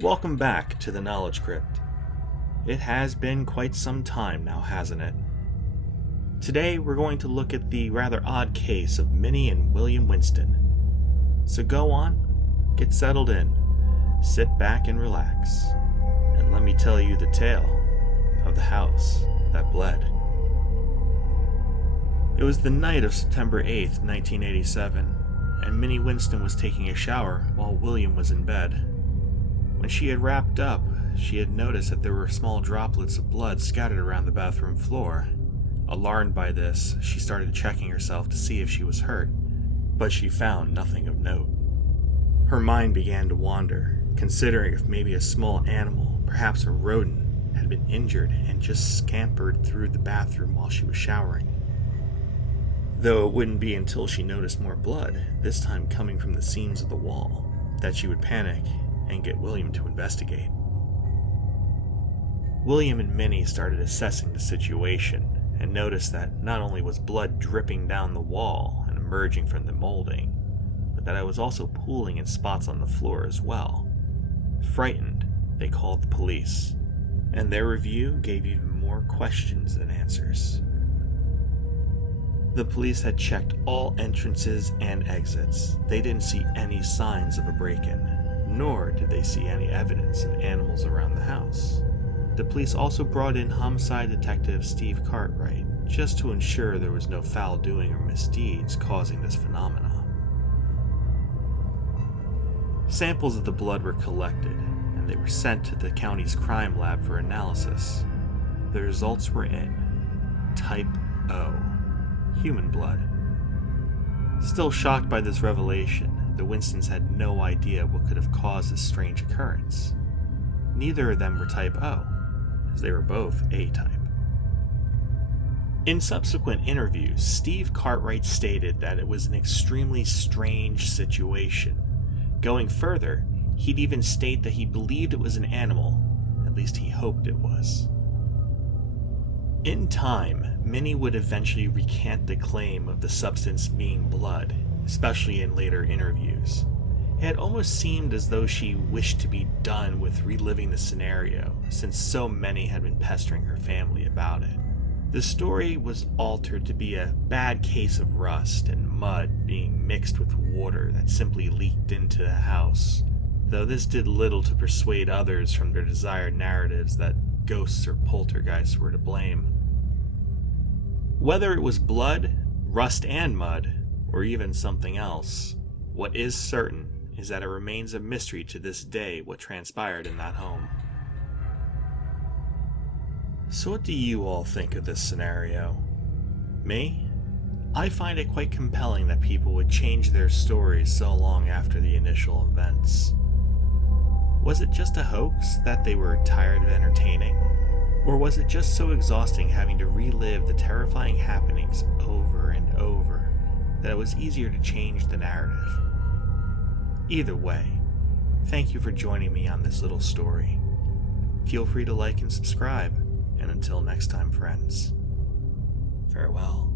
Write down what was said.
Welcome back to the Knowledge Crypt. It has been quite some time now, hasn't it? Today we're going to look at the rather odd case of Minnie and William Winston. So go on, get settled in, sit back and relax, and let me tell you the tale of the house that bled. It was the night of September 8th, 1987, and Minnie Winston was taking a shower while William was in bed. When she had wrapped up, she had noticed that there were small droplets of blood scattered around the bathroom floor. Alarmed by this, she started checking herself to see if she was hurt, but she found nothing of note. Her mind began to wander, considering if maybe a small animal, perhaps a rodent, had been injured and just scampered through the bathroom while she was showering. Though it wouldn't be until she noticed more blood, this time coming from the seams of the wall, that she would panic and get William to investigate. William and Minnie started assessing the situation and noticed that not only was blood dripping down the wall and emerging from the molding, but that it was also pooling in spots on the floor as well. Frightened, they called the police, and their review gave even more questions than answers. The police had checked all entrances and exits. They didn't see any signs of a break-in, nor did they see any evidence of animals around the house. The police also brought in homicide detective Steve Cartwright, just to ensure there was no foul doing or misdeeds causing this phenomenon. Samples of the blood were collected, and they were sent to the county's crime lab for analysis. The results were in type O, human blood. Still shocked by this revelation, the Winstons had no idea what could have caused this strange occurrence. Neither of them were type O, as they were both A-type. In subsequent interviews, Steve Cartwright stated that it was an extremely strange situation. Going further, he'd even state that he believed it was an animal, at least he hoped it was. In time, Minnie would eventually recant the claim of the substance being blood, especially in later interviews. It had almost seemed as though she wished to be done with reliving the scenario, since so many had been pestering her family about it. The story was altered to be a bad case of rust and mud being mixed with water that simply leaked into the house, though this did little to persuade others from their desired narratives that ghosts or poltergeists were to blame. Whether it was blood, rust and mud, or even something else, what is certain is that it remains a mystery to this day what transpired in that home. So what do you all think of this scenario? Me? I find it quite compelling that people would change their stories so long after the initial events. Was it just a hoax that they were tired of entertaining? Or was it just so exhausting having to relive the terrifying happenings over and over that it was easier to change the narrative? Either way, thank you for joining me on this little story. Feel free to like and subscribe, and until next time, friends, farewell.